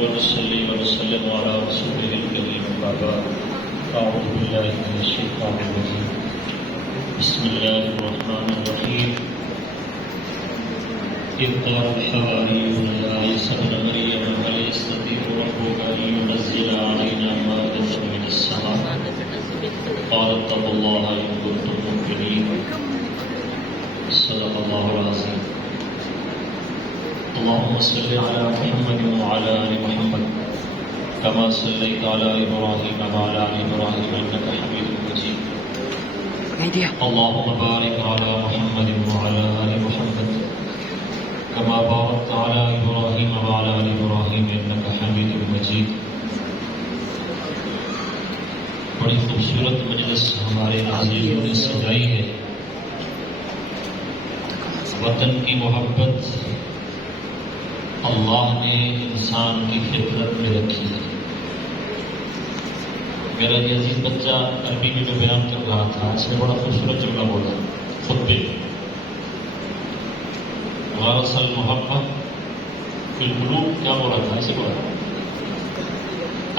ونصلي ونسلم على رسوله الكريم أما بعد أعوذ بالله من الشيطان الرجيم بسم الله الرحمن الرحيم إذ قال الحواريون يا عيسى ابن مريم هل يستطيع ربك أن ينزل علينا مائدة من السماء قال اتقوا الله إن كنتم مؤمنين صدق الله العظيم اللهم صل على محمد وعلى آل محمد كما صليت على إبراهيم وعلى آل إبراهيم إنك حميد مجيد اللهم بارك على محمد وعلى آل محمد كما باركت على إبراهيم وعلى آل إبراهيم إنك حميد مجيد. بڑی خوبصورت مجلس ہمارے عزیزوں نے سجائی ہے. وطن کی محبت اللہ نے انسان کی فطرت میں رکھی ہے. میرا یہ عزیز بچہ عربی میں جو بیان کر رہا تھا اس نے بڑا خوبصورت جملہ بولا خطبے میں. غرس المحبت فی القلوب کیا بولا تھا؟ اسے بولا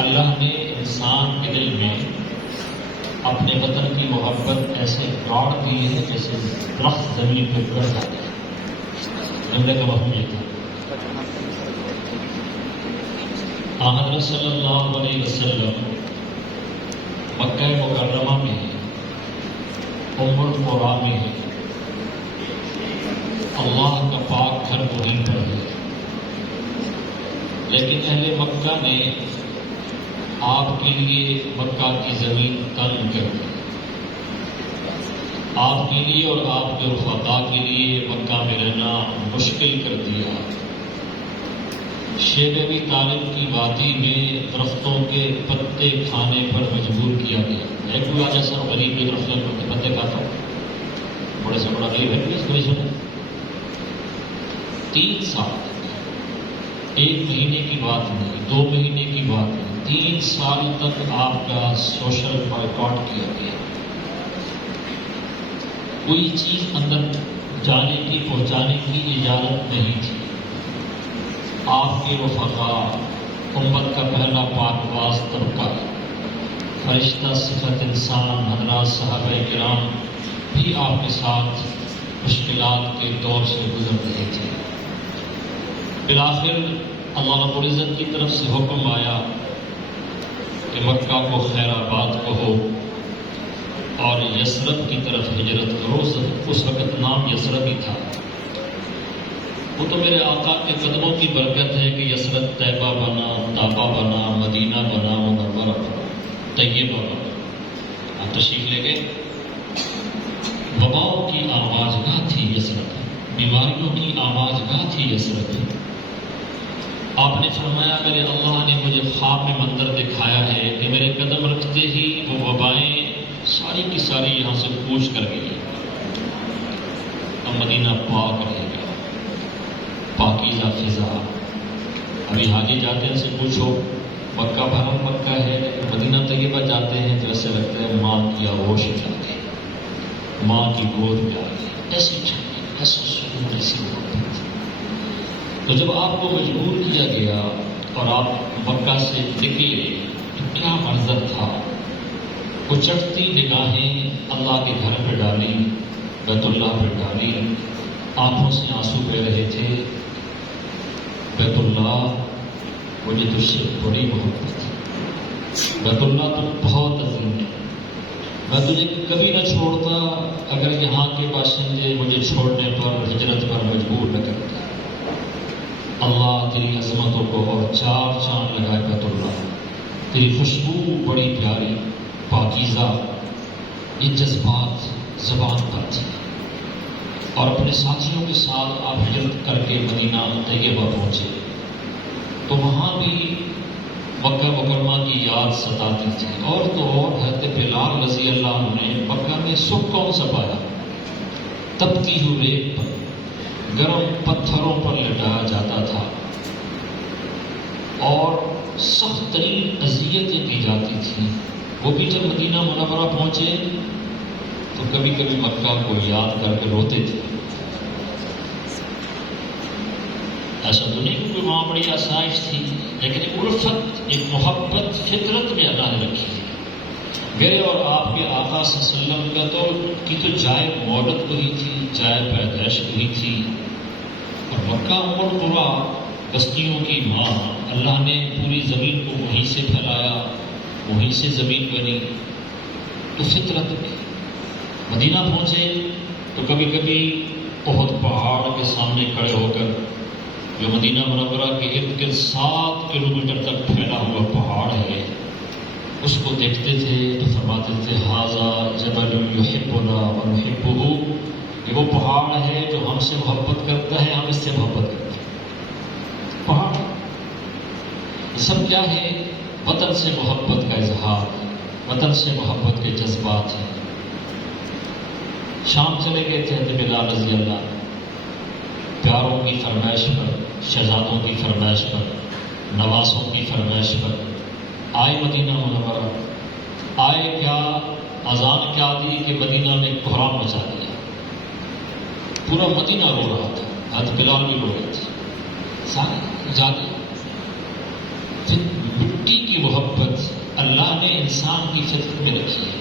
اللہ نے انسان کے دل میں اپنے وطن کی محبت ایسے گاڑ دی ہے جیسے درخت زمین پہ گڑ جاتا ہے. جملے کا مفہوم یہ تھا. حضرت صلی اللہ علیہ وسلم مکہ مکرمہ میں ام القریٰ میں اللہ کا پاک گھر وہیں پر ہے، لیکن اہل مکہ نے آپ کے لیے مکہ کی زمین تنگ کر دی. آپ کے لیے اور آپ کے رفقاء کے لیے مکہ میں رہنا مشکل کر دیا. شیب ابی طالب کی وادی میں درختوں کے پتے کھانے پر مجبور کیا گیا. ایک کوئی آج ایسا غریب کے درخت کے پتے کھاتا ہوں، بڑے سے بڑا غریب ہے اس کو بھی سنا. 3 سال، 1 مہینے کی بات نہیں، 2 مہینے کی بات نہیں، 3 سال تک آپ کا سوشل بائیکاٹ کیا گیا. کوئی چیز اندر جانے کی پہنچانے کی اجازت نہیں تھی. آپ کے رفقاء، امت کا پہلا پاک باز طبقہ، فرشتہ صفت انسان حضرات صحابہ کرام بھی آپ کے ساتھ مشکلات کے دور سے گزر رہے تھے. بالآخر اللہ رب العزت کی طرف سے حکم آیا کہ مکہ کو خیر آباد کہو اور یثرب کی طرف ہجرت کرو. اس وقت نام یثرب ہی تھا. وہ تو میرے آقا کے قدموں کی برکت ہے کہ یثرب طیبہ بنا، طابہ بنا، مدینہ بنا، منورہ بنا، طیبہ بنا. آپ تشریف لے گئے. وباؤں کی آواز گاہ تھی یثرب، بیماریوں کی آواز گاہ تھی یثرب. آپ نے فرمایا میرے اللہ نے مجھے خواب میں منظر دکھایا ہے کہ میرے قدم رکھتے ہی وہ وبائیں ساری کی ساری یہاں سے کوچ کر گئی اور مدینہ پاک رہے گا، پاکیزہ فضا. ابھی حاجی جاتے ہیں سے پوچھو مکہ بھرم مکہ ہے، مدینہ طیبہ جاتے ہیں تو ایسے لگتا ہے ماں کی آغوش میں آ گئی، ماں کی گود میں آ گئی. ایسی ٹھنڈی، ایسا سکون، ایسی محبت. تو جب آپ کو مجبور کیا گیا اور آپ مکہ سے نکلے تو کیا منظر تھا. وہ چڑھتی نگاہیں اللہ کے گھر پہ ڈالی، بیت اللہ پہ ڈالی، آنکھوں سے آنسو بہ رہے تھے. بیت اللہ مجھے تجھ سے بڑی محبت ہے، بیت اللہ تو بہت عظیم ہے، میں تجھے کبھی نہ چھوڑتا اگر یہاں کے باشندے مجھے چھوڑنے پر ہجرت پر مجبور نہ کرتے. اللہ تیری عظمتوں کو اور 4 چاند لگائے بیت اللہ. تیری خوشبو بڑی پیاری، پاکیزہ. یہ جذبات زبان پر تھی. اور اپنے ساتھیوں کے ساتھ آپ ہجرت کر کے مدینہ طیبہ پہنچے تو وہاں بھی مکہ مکرمہ کی یاد ستاتی تھی. اور تو اور حضرت بلال رضی اللہ عنہ نے مکہ میں سکھ کون سا پایا؟ تپتی ہوئی ریت پر، گرم پتھروں پر لٹایا جاتا تھا اور سخت ترین اذیتیں دی جاتی تھیں. وہ بھی جب مدینہ منورہ پہنچے تو کبھی کبھی مکہ کو یاد کر کے روتے تھے. ایسا تو نہیں کہ وہاں بڑی آسائش تھی، لیکن ایک الفت، ایک محبت فطرت میں اللہ نے رکھی ہے۔ میرے اور آپ کے آقا صلی اللہ علیہ وسلم کی تو جائے مولد وہی تھی، جائے پیدائش وہی تھی، اور مکہ ام القریٰ بستیوں کی ماں، اللہ نے پوری زمین کو وہیں سے پھیلایا، وہیں سے زمین بنی، تو فطرت میں مدینہ پہنچے تو کبھی کبھی بہت پہاڑ کے سامنے کھڑے ہو کر، جو مدینہ منورہ کے ارد گرد 7 کلومیٹر تک پھیلا ہوا پہاڑ ہے، اس کو دیکھتے تھے تو فرماتے تھے ھذا جبل یحبنا ونحبہ، یہ وہ پہاڑ ہے جو ہم سے محبت کرتا ہے، ہم اس سے محبت کرتے ہیں۔ پہاڑ یہ سب کیا ہے؟ وطن سے محبت کا اظہار، وطن سے محبت کے جذبات ہیں۔ شام چلے گئے تھے حضرت بلال رضی اللہ، پیاروں کی فرمائش پر، شہزادوں کی فرمائش پر، نواسوں کی فرمائش پر آئے مدینہ منورہ۔ آئے کیا، اذان کیا دی کہ مدینہ نے کوہرام مچا دیا، پورا مدینہ رو رہا تھا، حضرت بلال بھی رو رہے تھے، سارے جاگے۔ مٹی کی محبت اللہ نے انسان کی فطرت میں رکھی ہے۔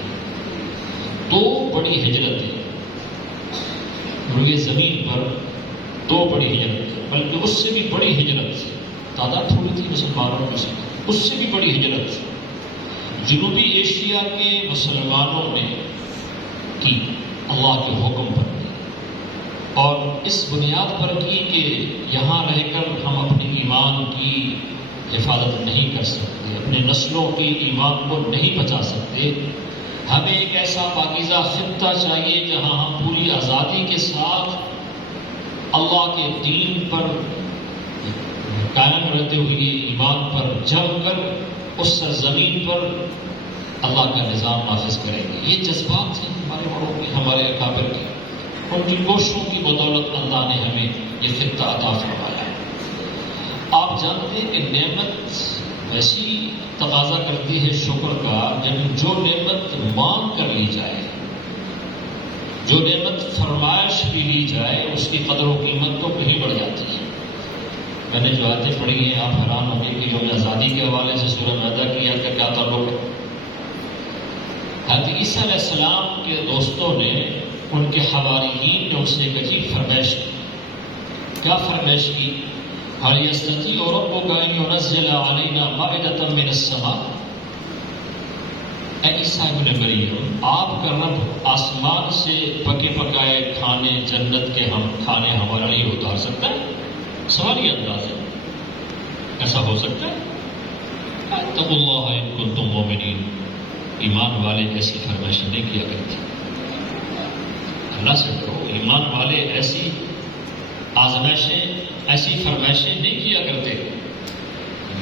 2 بڑی ہجرتیں روئے زمین پر، 2 بڑی ہجرت، بلکہ اس سے بھی بڑی ہجرت، تعداد تھوڑی تھی مسلمانوں کی، اس سے بھی بڑی ہجرت جنوبی ایشیا کے مسلمانوں نے کی، اللہ کے حکم پر کی، اور اس بنیاد پر کی کہ یہاں رہ کر ہم اپنے ایمان کی حفاظت نہیں کر سکتے، اپنے نسلوں کی ایمان کو نہیں بچا سکتے، ہمیں ایک ایسا پاکیزہ خطہ چاہیے جہاں ہم پوری آزادی کے ساتھ اللہ کے دین پر قائم رہتے ہوئے ایمان پر جم کر اس سرزمین پر اللہ کا نظام نافذ کریں گے۔ یہ جذبات ہیں ہمارے بڑوں کے، ہمارے اکابر کے، ان کی کوششوں کی بدولت اللہ نے ہمیں یہ خطہ عطا فرمایا ہے۔ آپ جانتے ہیں کہ نعمت ویسی تقاضا کرتی ہے شکر کا، جب جو نعمت مانگ کر لی جائے، جو نعمت فرمائش بھی لی جائے، اس کی قدر و قیمت تو کہیں بڑھ جاتی ہے۔ میں نے جو آیتیں پڑھی ہیں آپ حیران ہوں گے کہ یوم آزادی کے حوالے سے سورہ مائدہ کی آیت کا کیا تعلق ہے۔ حضرت عیسیٰ علیہ السلام کے دوستوں نے، ان کے حواریین نے ان سے ایک عجیب فرمائش کی۔ کیا فرمائش کی؟ هل يستطيع ربك أن ينزل علينا مائدة من السماء؟ اے عیسیٰ ابن مریم، آپ کا رب آسمان سے پکے پکائے کھانے، جنت کے ہم کھانے ہمارے لیے اتار سکتا ہے؟ سوالی انداز ہے، ایسا ہو سکتا ہے؟ اتقوا اللہ ان کنتم مؤمنین، ایمان والے ایسی فرمائش نہیں کیا کرتے۔ اللہ سے ڈرو، ایمان والے ایسی آزمائشیں، ایسی فرمائشیں نہیں کیا کرتے۔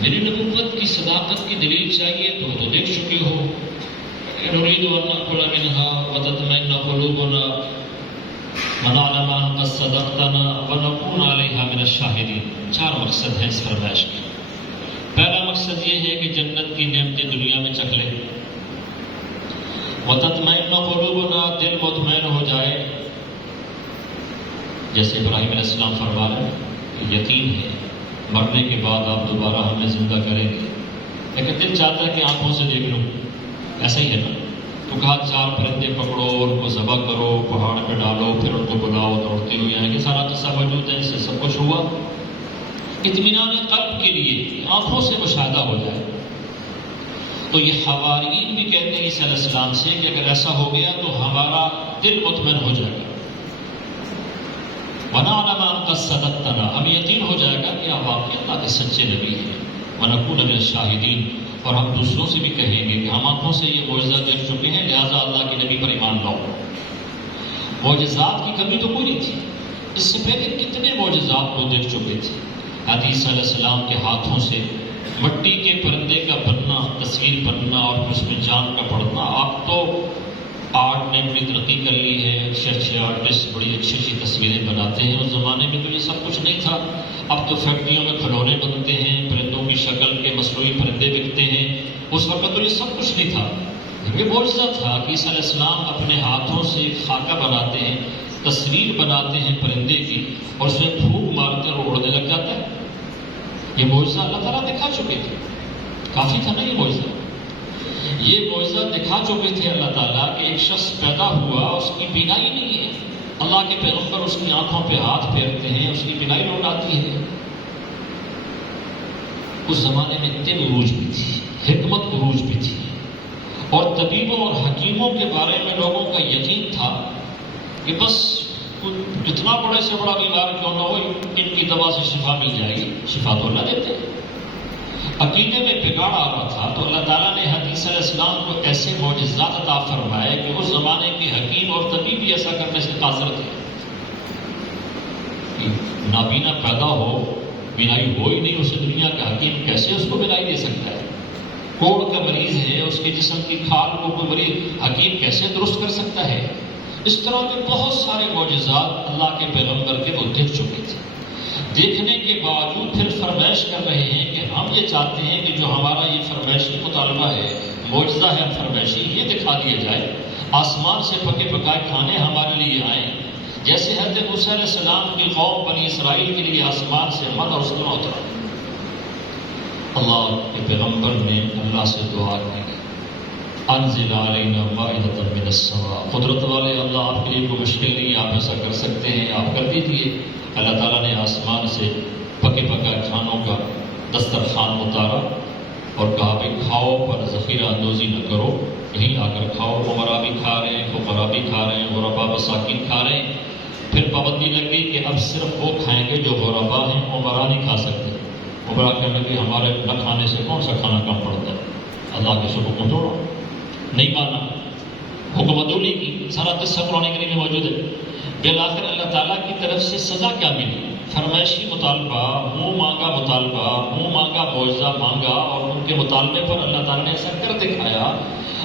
میری نبوت کی صداقت کی دلیل چاہیے تو دیکھ چکے ہو، نريد أن نأكل منها وتطمئن قلوبنا ونعلم أن قد صدقتنا ونكون عليها من الشاهدين۔ 4 مقصد ہیں اس فرمائش کے۔ پہلا مقصد یہ ہے کہ جنت کی نعمتیں دنیا میں چکھ لیں، وتطمئن قلوبنا، دل مطمئن ہو جائے، جیسے ابراہیم علیہ السلام فرما رہے ہیں، یقین ہے مرنے کے بعد آپ دوبارہ ہمیں زندہ کریں گے، لیکن دل چاہتا ہے کہ آنکھوں سے دیکھ لوں، ایسا ہی ہے نا؟ تو کہا 4 پرندے پکڑو، ان کو ذبح کرو، پہاڑ پہ ڈالو، پھر ان کو بلاؤ، دوڑتے ہوئے آئیں گے۔ سارا قصہ موجود ہے، اس سے سب کچھ ہوا اطمینان قلب کے لیے، آنکھوں سے مشاہدہ ہو جائے۔ تو یہ حواریین بھی کہتے ہیں عیسیٰ علیہ السلام سے کہ اگر ایسا ہو گیا تو ہمارا دل مطمئن ہو جائے گا، وَنَعْلَمَ أَنَّ قَدْ صَدَقْتَنَا، ہمیں یقین ہو جائے گا کہ آپ واقعی اللہ کے سچے نبی ہیں، وَنَكُونَ مِنَ الشَّاهِدِينَ، اور ہم دوسروں سے بھی کہیں گے کہ ہم آنکھوں سے یہ معجزہ دیکھ چکے ہیں، لہٰذا اللہ کے نبی پر ایمان لاؤ۔ معجزات کی کمی تو کوئی نہیں تھی، اس سے پہلے کتنے معجزات وہ دیکھ چکے تھے۔ حضرت عیسیٰ علیہ السلام کے ہاتھوں سے مٹی کے پرندے کا بننا، تصویر بننا اور اس میں جان کا پڑنا۔ آپ تو آرٹ نے بڑی ترقی کر لی ہے، اچھے آرٹسٹ بڑی اچھی اچھی تصویریں بناتے ہیں، اس زمانے میں تو یہ سب کچھ نہیں تھا۔ اب تو فیکٹریوں میں کھلونے بنتے ہیں، پرندوں کی شکل کے مصنوعی پرندے بکتے ہیں، اس وقت تو یہ سب کچھ نہیں تھا۔ یہ معجزہ تھا کہ عیسیٰ علیہ السلام اپنے ہاتھوں سے ایک خاکہ بناتے ہیں، تصویر بناتے ہیں پرندے کی، اور اس میں پھونک مارتے اور اڑنے لگ جاتا ہے۔ یہ معجزہ اللہ تعالیٰ دکھا چکے تھے، کافی تھا نا یہ معجزہ. یہ معجزہ دکھا چکے تھے اللہ تعالیٰ کہ ایک شخص پیدا ہوا، اس کی بینائی نہیں ہے، اللہ کے پیغمبر اس کی آنکھوں پہ ہاتھ پھیرتے ہیں، اس کی بینائی لوٹ آتی ہے. اس زمانے میں طب عروج بھی تھی، حکمت عروج بھی تھی، اور طبیبوں اور حکیموں کے بارے میں لوگوں کا یقین تھا کہ بس جتنا بڑے سے بڑا بیمار کیوں نہ ہو، ان کی دوا سے شفا مل جائے گی. شفا تو اللہ دیتے ہیں. عقیدے میں بگاڑ آ رہا تھا تو اللہ تعالیٰ نے حدیث علیہ السلام کو ایسے معجزات عطا فرمائے کہ اس زمانے کے حکیم اور طبیب بھی ایسا کرنے سے قاصر تھے. نابینا پیدا ہو، بینائی ہو ہی نہیں، اسے دنیا کا حکیم کیسے اس کو بینائی دے سکتا ہے؟ کوڑ کا مریض ہے، اس کے جسم کی کھال کو کوئی مریض حکیم کیسے درست کر سکتا ہے؟ اس طرح کے بہت سارے معجزات اللہ کے پیغمبر کے وہ دیکھ چکے تھے. دیکھنے کے باوجود پھر فرمائش کر رہے ہیں کہ ہم یہ چاہتے ہیں کہ جو ہمارا یہ فرمائشی مطالبہ ہے، معجزہ ہے فرمائشی، یہ دکھا دیا جائے. آسمان سے پکے پکائے کھانے ہمارے لیے آئیں، جیسے حضرت موسیٰ علیہ السلام کی قوم بنی اسرائیل کے لیے آسمان سے من اور سلوا اترا. اللہ کے پیغمبر نے اللہ سے دعا کی، انزل علینا مائدۃ من السماء. قدرت والے اللہ، آپ کے لیے کوئی مشکل نہیں، آپ ایسا کر سکتے ہیں، آپ کر دیجیے. اللہ تعالیٰ نے آسمان سے پکے پکائے کھانوں کا دسترخوان اتارا اور کہا بھائی کھاؤ، پر ذخیرہ اندوزی نہ کرو، یہیں آ کر کھاؤ. عمرا بھی کھا رہے ہیں، فقراء بھی کھا رہے ہیں، غربا مساکین کھا رہے ہیں. پھر پابندی لگ گئی کہ اب صرف وہ کھائیں گے جو غربا ہیں، عمرا نہیں کھا سکتے. عمرا کہنے لگے ہمارے نہ کھانے سے کون سا کھانا کم پڑتا ہے؟ اللہ کے حکم کو توڑو، نہیں مانا، حکم عدولی کی. سارا قصہ قرآن کریم میں موجود ہے. بالآخر اللہ تعالیٰ کی طرف سے سزا کیا ملی؟ فرمائشی مطالبہ، منہ مانگا مطالبہ، منہ مانگا معجزہ مانگا، اور ان کے مطالبے پر اللہ تعالیٰ نے ایسا کر دکھایا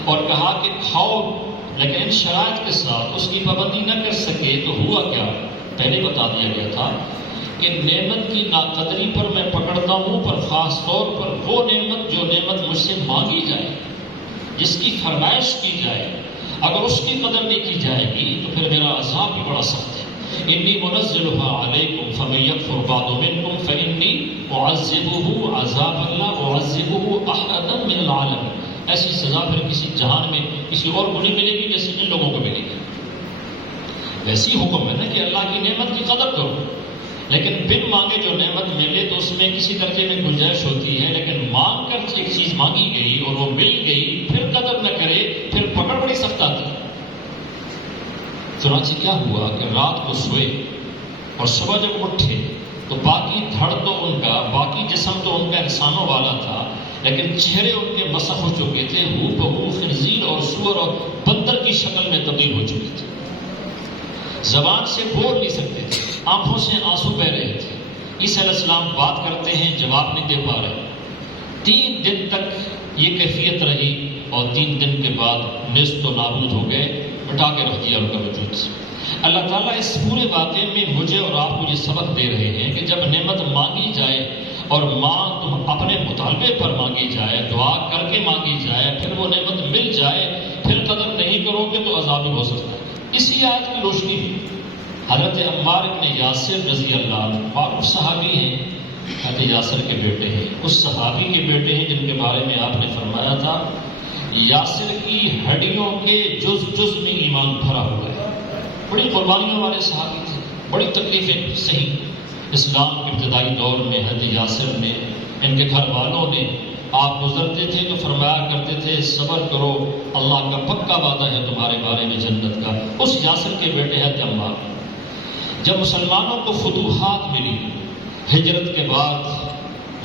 اور کہا کہ کھاؤ، لیکن ان شرائط کے ساتھ. اس کی پابندی نہ کر سکے تو ہوا کیا؟ پہلے بتا دیا گیا تھا کہ نعمت کی ناقدری پر میں پکڑتا ہوں، پر خاص طور پر وہ نعمت جو نعمت مجھ سے مانگی جائے، جس کی فرمائش کی جائے. اگر اس کی قدر نہیں کی جائے گی تو پھر میرا عذاب بھی بڑا سخت ہے. انی منزلها علیکم فمن یکفر بعد منکم فانی اعذبہ عذابا لا اعذبہ احدا من العالمین. ایسی سزا پھر کسی جہان میں کسی اور کو نہیں ملے گی جیسے ان لوگوں کو ملے گی. ویسی حکم ہے نا کہ اللہ کی نعمت کی قدر کرو، لیکن بن مانگے جو نعمت ملے تو اس میں کسی درجے میں گنجائش ہوتی ہے. لیکن مانگ کر ایک چیز مانگی گئی اور وہ مل گئی، پھر قدر نہ کرے، پھر پکڑ بڑی سخت آتی. چنانچہ کیا ہوا کہ رات کو سوئے اور صبح جب اٹھے تو باقی دھڑ تو ان کا، باقی جسم تو ان کا انسانوں والا تھا، لیکن چہرے ان کے مسخ ہو چکے تھے، ہو بہو خنزیر اور سور اور بندر کی شکل میں تبدیل ہو چکے تھے. زبان سے بول نہیں سکتے تھے، آنکھوں سے آنسو بہ رہے تھے. عیسیٰ علیہ السلام بات کرتے ہیں، جواب نہیں دے پا رہے. 3 دن تک یہ کیفیت رہی اور 3 دن کے بعد نیست و نابود ہو گئے، مٹا کے رکھ دیا ان کا وجود سے. اللہ تعالیٰ اس پورے واقعے میں مجھے اور آپ کو یہ سبق دے رہے ہیں کہ جب نعمت مانگی جائے اور تم اپنے مطالبے پر مانگی جائے، دعا کر کے مانگی جائے، پھر وہ نعمت مل جائے، پھر قدر نہیں کرو گے تو عذاب بھی ہو سکتا ہے. اسی آیت کی روشنی حضرت عمار بن یاسر رضی اللہ عنہ، معروف صحابی ہیں، حضرت یاسر کے بیٹے ہیں، اس صحابی کے بیٹے ہیں جن کے بارے میں آپ نے فرمایا تھا یاسر کی ہڈیوں کے جز جز میں ایمان بھرا ہوا ہے. بڑی قربانیوں والے صحابی تھے، بڑی تکلیفیں سہی. اسلام کے ابتدائی دور میں حضرت یاسر نے، ان کے گھر والوں نے، آپ گزرتے تھے تو فرمایا کرتے تھے صبر کرو، اللہ کا پکا وعدہ ہے تمہارے بارے میں جنت کا. اس یاسر کے بیٹے حضرت عمار. جب مسلمانوں کو فتوحات ملی، ہجرت کے بعد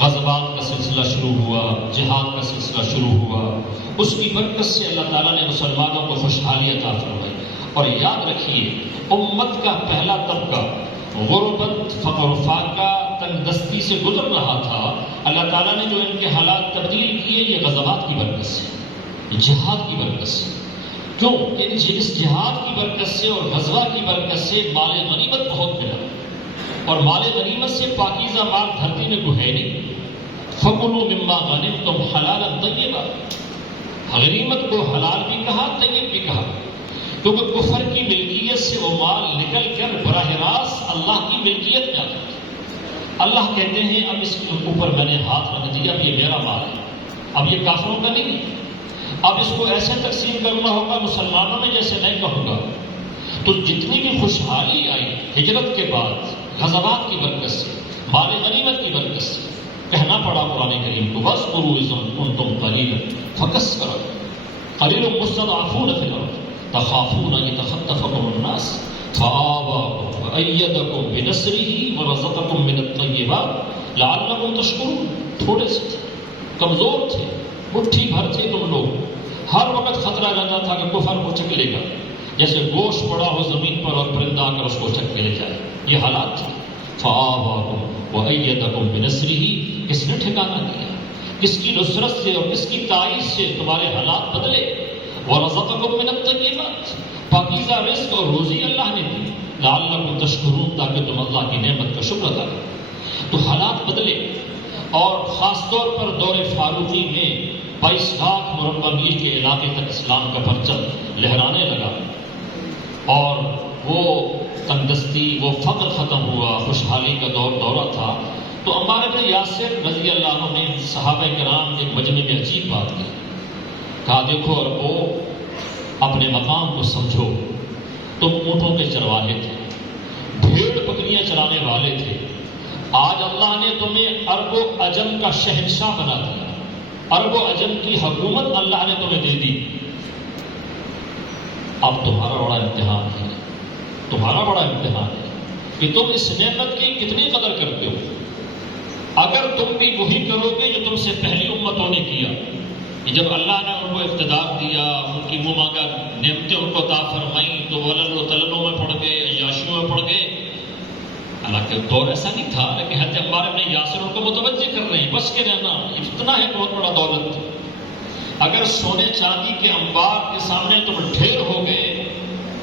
غزوات کا سلسلہ شروع ہوا، جہاد کا سلسلہ شروع ہوا، اس کی برکت سے اللہ تعالیٰ نے مسلمانوں کو خوشحالی عطا فرمائی. اور یاد رکھیے امت کا پہلا طبقہ غربت، فقر و فاقہ، تنگ دستی سے گزر رہا تھا. اللہ تعالیٰ نے جو ان کے حالات تبدیل کیے یہ غزوات کی برکت سے، جہاد کی برکت سے. کیوں کہ اس جہاد کی برکت سے اور غزوہ کی برکت سے مال غنیمت بہت ملا، اور مال غنیمت سے پاکیزہ مال دھرتی میں کوئی ہے نہیں. فَكُلُوا مِمَّا غَنِمْتُمْ حَلَالًا طَيِّبًا، غنیمت کو حلال بھی کہا، طیب بھی کہا، کیونکہ کفر کی ملکیت سے وہ مال نکل کر براہ راست اللہ کی ملکیت میں آتا ہے. اللہ کہتے ہیں اب اس کے اوپر میں نے ہاتھ رکھ دیا، اب یہ میرا مال ہے، اب یہ کافروں کا نہیں ہے، اب اس کو ایسے تقسیم کرنا ہوگا مسلمانوں میں جیسے نہیں کہوں گا۔ تو جتنی بھی خوشحالی آئی ہجرت کے بعد غزوات کی برکت سے، مال غنیمت کی برکت سے، کہنا پڑا قرآن کریم کو وَاذْكُرُوا إِذْ كُنتُمْ قَلِيلًا فَكَثَّرَكُمْ قَلِيلٌ مُسْتَضْعَفُونَ فِي الْأَرْضِ تَخَافُونَ أَن يَتَخَطَّفَكُمُ النَّاسُ فَآوَاكُمْ وَأَيَّدَكُمْ بِنَصْرِهِ وَرَزَقَكُمْ مِنَ الطَّيِّبَاتِ لَعَلَّكُمْ تَشْكُرُونَ۔ تھوڑے سے تھے، کمزور تھے، مٹھی بھر تھے تم لوگ، ہر وقت خطرہ رہتا تھا کہ کفر کو چک لے گا، جیسے گوشت پڑا ہو زمین پر اور پرندہ آ کر اس کو چک کے لے جائے، یہ حالات تھے۔ فَآوَاكُمْ وَأَيَّدَكُمْ بِنَصْرِهِ، کس نے ٹھکانہ دیا، کس کی نصرت سے اور کس کی تائید سے تمہارے حالات بدلے۔ وَرَزَقَكُمْ مِنَ الطَّيِّبَاتِ، پاکیزہ رزق اور روزی اللہ نے دی، لَعَلَّكُمْ تَشْكُرُونَ، تاکہ تم اللہ کی نعمت کا شکر ادا کرو۔ تو حالات بدلے، اور خاص طور پر دور فاروقی میں 22 لاکھ مربع میل کے علاقے تک اسلام کا پرچم لہرانے لگا، اور وہ تنگدستی، وہ فقر ختم ہوا، خوشحالی کا دورہ تھا۔ تو عمار بن یاسر رضی اللہ عنہ نے صحابہ کرام ایک مجمع میں عجیب بات کی، کہا دیکھو اربو، اپنے مقام کو سمجھو، تم اونٹوں کے چرواہے تھے، بھیڑ بکریاں چرانے والے تھے، آج اللہ نے تمہیں عرب و عجم کا شہنشاہ بنا دیا، عرب و عجم کی حکومت اللہ نے تمہیں دے دی، اب تمہارا بڑا امتحان ہے، تمہارا بڑا امتحان ہے کہ تم اس نعمت کی کتنی قدر کرتے ہو۔ اگر تم بھی وہی کرو گے جو تم سے پہلی امتوں نے کیا، کہ جب اللہ نے ان کو اقتدار دیا، ان کی منہ مانگا نعمتیں ان کو عطا فرمائیں، تو وہ للو تلنوں میں پڑ گئے، عیاشیوں میں پڑ گئے۔ حالانکہ دور ایسا نہیں تھا، لیکن حضرت عمار بن یاسر ان کو متوجہ کر رہے ہیں، بچ کے رہنا، اتنا ہے بہت بڑا دولت، اگر سونے چاندی کے انبار کے سامنے تم ڈھیر ہو گئے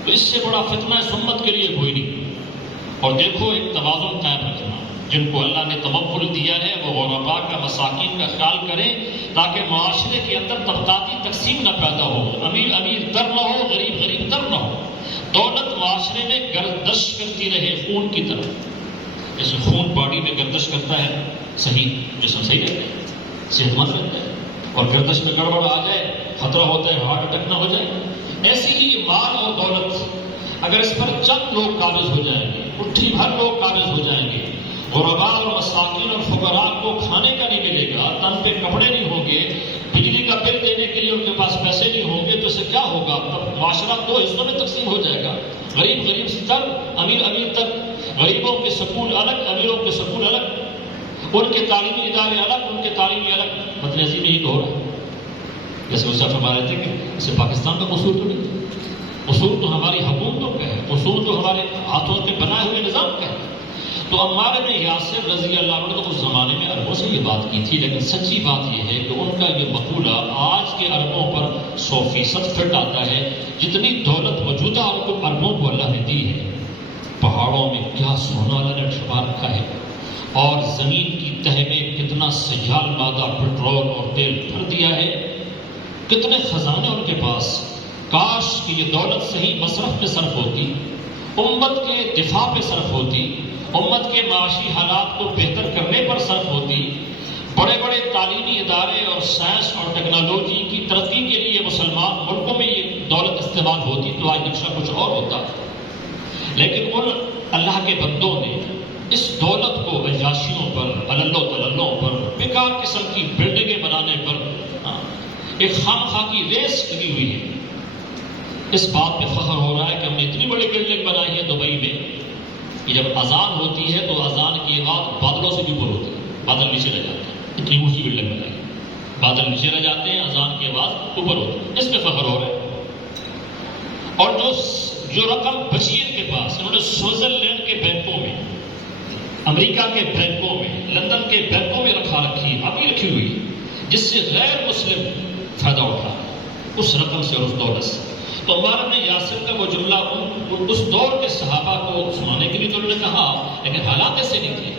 تو اس سے بڑا فتنہ اس امت کے لیے کوئی نہیں۔ اور دیکھو ایک توازن قائم رکھنا، جن کو اللہ نے تمول دیا ہے وہ غرباء کا، مساکین کا خیال کریں، تاکہ معاشرے کے اندر طبقاتی تقسیم نہ پیدا ہو، امیر امیر تر نہ ہو، غریب غریب تر نہ ہو، دولت معاشرے میں گردش کرتی رہے خون کی طرح، جیسے خون باڈی میں گردش کرتا ہے، صحیح جسم صحیح رہتا ہے، صحت مند رہتا ہے، اور گردش میں گڑبڑ آ جائے خطرہ ہوتا ہے ہارٹ اٹیک نہ ہو جائے۔ ایسی ہی مال اور دولت اگر اس پر چند لوگ قابض ہو جائیں گے، مٹھی بھر لوگ قابض ہو جائیں گے، غرباء اور مساکین اور فقراء کو کھانے کا نہیں ملے گا، تن پہ کپڑے نہیں ہوں گے، بجلی کا بل دینے کے لیے ان کے پاس پیسے نہیں ہوں گے، تو اس سے کیا ہوگا؟ اب معاشرہ دو حصوں میں تقسیم ہو جائے گا، غریب غریب تر، امیر امیر تر، غریبوں کے سکول الگ، امیروں کے سکول الگ، ان کے تعلیمی ادارے الگ، ان کے تعلیمی الگ۔ بدنظیر میں ہی ہو رہا ہے، جیسے اس فرما رہے تھے کہ اسے پاکستان کا قصور تو نہیں، قصور تو ہماری حکومتوں کا ہے، قصور تو ہمارے ہاتھوں کے بنائے ہوئے نظام کا ہے۔ تو عمار بن یاسر رضی اللہ عنہ نے تو اس زمانے میں عربوں سے یہ بات کی تھی، لیکن سچی بات یہ ہے کہ ان کا یہ مقولہ آج کے عربوں پر 100% فٹ آتا ہے۔ جتنی دولت موجودہ عربوں کو اللہ نے دی ہے، پہاڑوں میں کیا سونا اللہ نے چھپا رکھا ہے، اور زمین کی تہ میں کتنا سیال مادہ پٹرول اور تیل بھر دیا ہے، کتنے خزانے ان کے پاس۔ کاش کہ یہ دولت صحیح مصرف پہ صرف ہوتی، امت کے دفاع پہ صرف ہوتی، امت کے معاشی حالات کو بہتر کرنے پر صرف ہوتی، بڑے بڑے تعلیمی ادارے اور سائنس اور ٹیکنالوجی کی ترقی کے لیے مسلمان ملکوں میں یہ دولت استعمال ہوتی تو آج نقشہ کچھ اور ہوتا۔ لیکن ان اللہ کے بندوں نے اس دولت کو عیاشیوں پر، عللو تللوں پر، بیکار قسم کی بلڈنگیں بنانے پر ایک خام خواہ کی ریس لگی ہوئی ہے۔ اس بات پہ فخر ہو رہا ہے کہ ہم نے اتنی بڑی بلڈنگ بنائی ہے دبئی میں کہ جب اذان ہوتی ہے تو اذان کی آواز بادلوں سے بھی اوپر ہوتی ہے، بادل نیچے رہ جاتے ہیں، اتنی اونچی بلڈنگ بنائی، بادل نیچے رہ جاتے ہیں، اذان کی آواز اوپر ہوتی ہے، اس پہ فخر ہو رہا ہے۔ اور جو رقم بچی ان کے پاس، انہوں نے سوئٹزرلینڈ کے بینکوں میں، امریکہ کے بینکوں میں، لندن کے بینکوں میں رکھی ابھی رکھی ہوئی، جس سے غیر مسلم فائدہ اٹھا اس رقم سے اور اس دولت سے۔ تو عمار بن یاسر کا وہ جملہ اس دور کے صحابہ کو سنانے کے لیے تو انہوں نے کہا، لیکن حالات ایسے نہیں تھے۔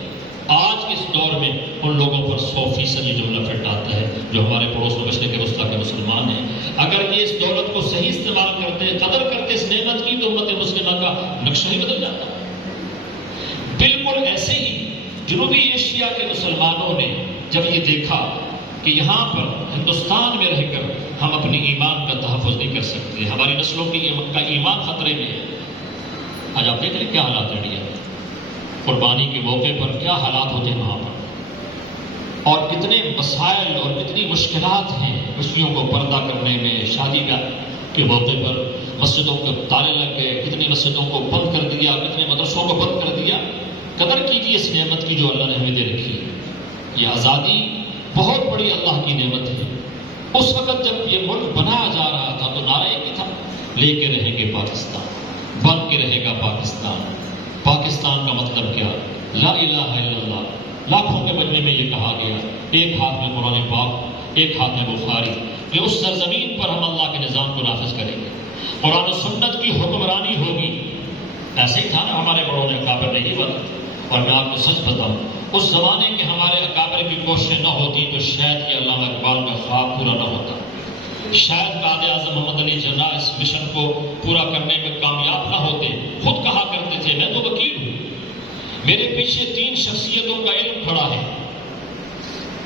آج کے اس دور میں ان لوگوں پر 100% یہ جملہ فٹ آتا ہے جو ہمارے پڑوس میں مشرق وسطیٰ کے مسلمان ہیں۔ اگر یہ اس دولت کو صحیح استعمال کرتے، قدر کرتے اس نعمت کی، تو امت مسلمہ کا نقشہ ہی بدل جاتا۔ بالکل ایسے ہی جنوبی ایشیا کے مسلمانوں نے جب یہ دیکھا کہ یہاں پر ہندوستان میں رہ کر ہم اپنی ایمان کا تحفظ نہیں کر سکتے، ہماری نسلوں کا ایمان خطرے میں ہے۔ آج آپ دیکھ رہے کیا حالات ہے انڈیا میں، قربانی کے موقع پر کیا حالات ہوتے ہیں وہاں پر، اور کتنے مسائل اور کتنی مشکلات ہیں بچیوں کو پردہ کرنے میں، شادی کے موقع پر مسجدوں کو تالے لگ گئے، کتنی مسجدوں کو بند کر دیا، کتنے مدرسوں کو بند کر دیا۔ قدر کیجیے اس نعمت کی جو اللہ نے ہمیں دے رکھی ہے۔ یہ آزادی بہت بڑی اللہ کی نعمت ہے۔ اس وقت جب یہ ملک بنایا جا رہا تھا تو نعرہ ایک ہی تھا، لے کے رہیں گے پاکستان، بن کے رہے گا پاکستان۔ پاکستان کا مطلب کیا؟ لا الہ الا اللہ۔ لاکھوں کے مجمع میں یہ کہا گیا، ایک ہاتھ میں قرآن پاک، ایک ہاتھ میں بخاری، کہ اس سرزمین پر ہم اللہ کے نظام کو نافذ کریں گے، قرآن و سنت کی حکمرانی ہوگی۔ ایسے ہی تھا نا، ہمارے بڑوں نے اکابر نے یہ بات، اور میں آپ کو سچ بتاؤں، اس زمانے کے ہمارے اکابر کی کوششیں نہ ہوتی تو شاید یہ علامہ اقبال کا خواب پورا نہ ہوتا، شاید قائد اعظم محمد علی جناح اس مشن کو پورا کرنے میں کامیاب نہ ہوتے۔ خود کہا کرتے تھے، میں تو وکیل ہوں، میرے پیچھے 3 شخصیتوں کا علم کھڑا ہے،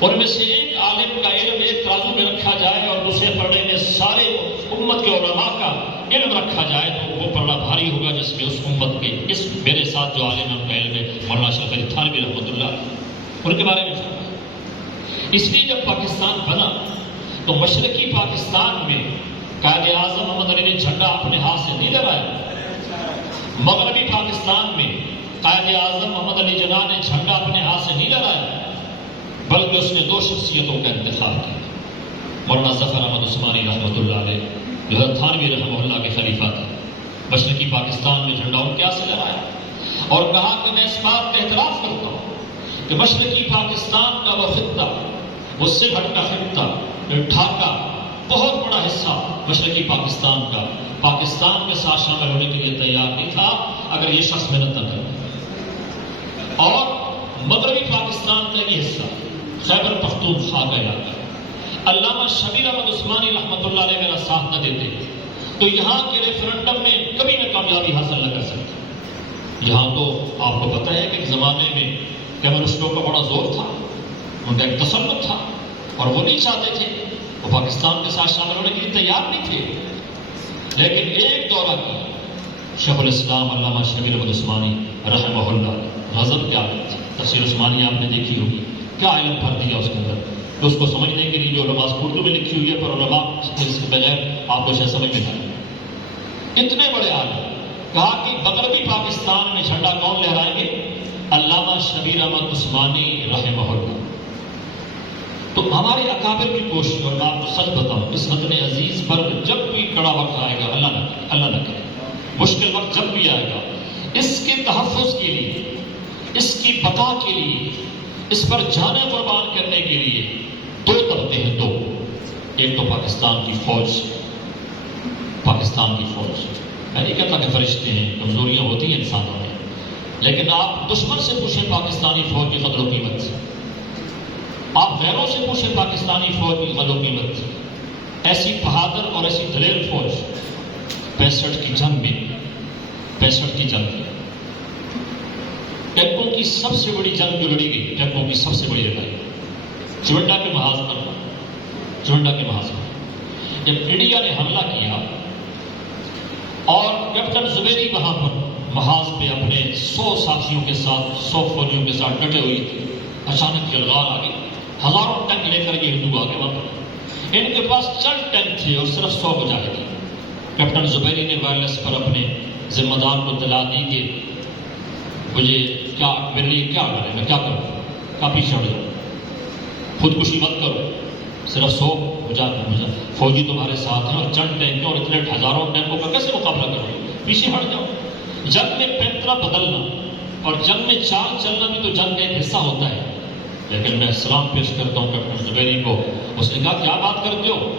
ان میں سے ایک عالم کا علم ایک ترازو میں رکھا جائے اور دوسرے پڑھنے میں سارے امت کے علماء کا علم رکھا جائے تو وہ پڑھنا بھاری ہوگا، جس میں اس امت کے اس میرے ساتھ جو عالم ان کا علم ہے مولانا اشرف علی تھانوی رحمۃ اللہ، ان کے بارے میں فرمایا۔ اس لیے جب پاکستان بنا تو مشرقی پاکستان میں قائد اعظم محمد علی نے جھنڈا اپنے ہاتھ سے نہیں لہرایا، مغربی پاکستان میں قائد اعظم محمد علی جناح نے جھنڈا اپنے ہاتھ سے نہیں لہرایا، بلکہ اس نے 2 شخصیتوں کا انتخاب کیا، مولانا ظفر احمد عثمانی رحمۃ اللہ علیہ جو حضرت تھانوی رحمہ اللہ کے خلیفہ تھے، مشرقی پاکستان میں جھنڈا ان کے ہاتھ سے لہرایا اور کہا کہ میں اس بات کا اعتراف کرتا ہوں کہ مشرقی پاکستان کا وہ خطہ، وہ سلہٹ کا خطہ، ڈھاکہ، بہت بڑا حصہ مشرقی پاکستان کا پاکستان کے ساتھ شامل ہونے کے لیے تیار نہیں تھا اگر یہ شخص محنت نہ کرتا، اور مغربی پاکستان کا یہ حصہ خیبر پختونخوا کا علاقہ، علامہ شبیر احمد عثمانی رحمۃ اللہ علیہ میرا ساتھ نہ دیتے تو یہاں کے ریفرنڈم میں کبھی میں کامیابی حاصل نہ کر سکتا۔ یہاں تو آپ کو پتہ ہے کہ ایک زمانے میں کمیونسٹوں کا بڑا زور تھا، ان کا ایک تسلط تھا اور وہ نہیں چاہتے تھے، وہ پاکستان کے ساتھ شامل ہونے کے لیے تیار نہیں تھے، لیکن ایک دورہ کی شیخ الاسلام علامہ شبیر احمد عثمانی رحمہ اللہ، غضب کیا تھی، تفسیر عثمانی آپ نے دیکھی ہوگی، کیا علم بھر دیا اس کے اندر، تو اس کو سمجھنے کے لیے جو علماء اردو میں لکھی ہوئی ہے پر علماء اس کے بغیر آپ کو شاید سمجھ میں نہ آئے۔ اتنے بڑے عالم، کہا کہ مغربی پاکستان میں جھنڈا کون لہرائیں گے؟ علامہ شبیر احمد عثمانی رحمہ اللہ۔ تو ہمارے اکابر کی کوشش، اور میں آپ کو سچ بتاؤں اس وطن عزیز پر جب بھی کڑا وقت آئے گا، اللہ نہ کرے، مشکل وقت جب بھی آئے گا، اس کے تحفظ کے لیے، اس کی بقا کے لیے، اس پر جانیں قربان کرنے کے لیے 2 طبقے ہیں، 2۔ ایک تو پاکستان کی فوج، پاکستان کی فوج، میں نہیں کہتا کہ فرشتے ہیں، کمزوریاں ہوتی ہیں انسانوں میں، لیکن آپ دشمن سے پوچھیں پاکستانی فوج کی قدر و قیمت سے، آپ غیروں سے پوچھیں پاکستانی فوج کی قدر و قیمت سے، ایسی بہادر اور ایسی دلیر فوج 65 کی جنگ میں، 65 کی جنگ میں ٹینکوں کی سب سے بڑی جنگ جو لڑی گئی، ٹینکوں کی سب سے بڑی لڑائی چونڈا کے محاذ پر، چونڈا کے محاذ پر جب انڈیا نے حملہ کیا اور کیپٹن زبیری وہاں پر محاذ پہ اپنے 100 ساتھیوں کے ساتھ، 100 فوجیوں کے ساتھ ڈٹے ہوئی تھی، اچانک یلغار آ گئی، ہزاروں ٹینک لے کر یہ ہندو آ گئے وہاں پر، ان کے پاس چند ٹینک تھے اور صرف 100 مجاہدین۔ کیپٹن زبیری نے وائرلیس پر اپنے ذمہ دار کو اطلاع دی کہ مجھے کیا، میرے لیے کیا کرے، میں کیا کروں، کیا پیچھے ہٹ جاؤں، خودکشی مت کرو، صرف 100 فوجی تمہارے ساتھ ہیں اور چند ٹینک اور اتنے ہزاروں ٹینکوں کا کیسے مقابلہ کرو، پیچھے ہٹ جاؤ۔ جنگ میں پینترا بدلنا اور جنگ میں چال چلنا بھی تو جنگ کا ایک حصہ ہوتا ہے، لیکن میں سلام پیش کرتا ہوں کیپٹن زبیری کو۔ اس نے کہا کیا بات کرتے ہو،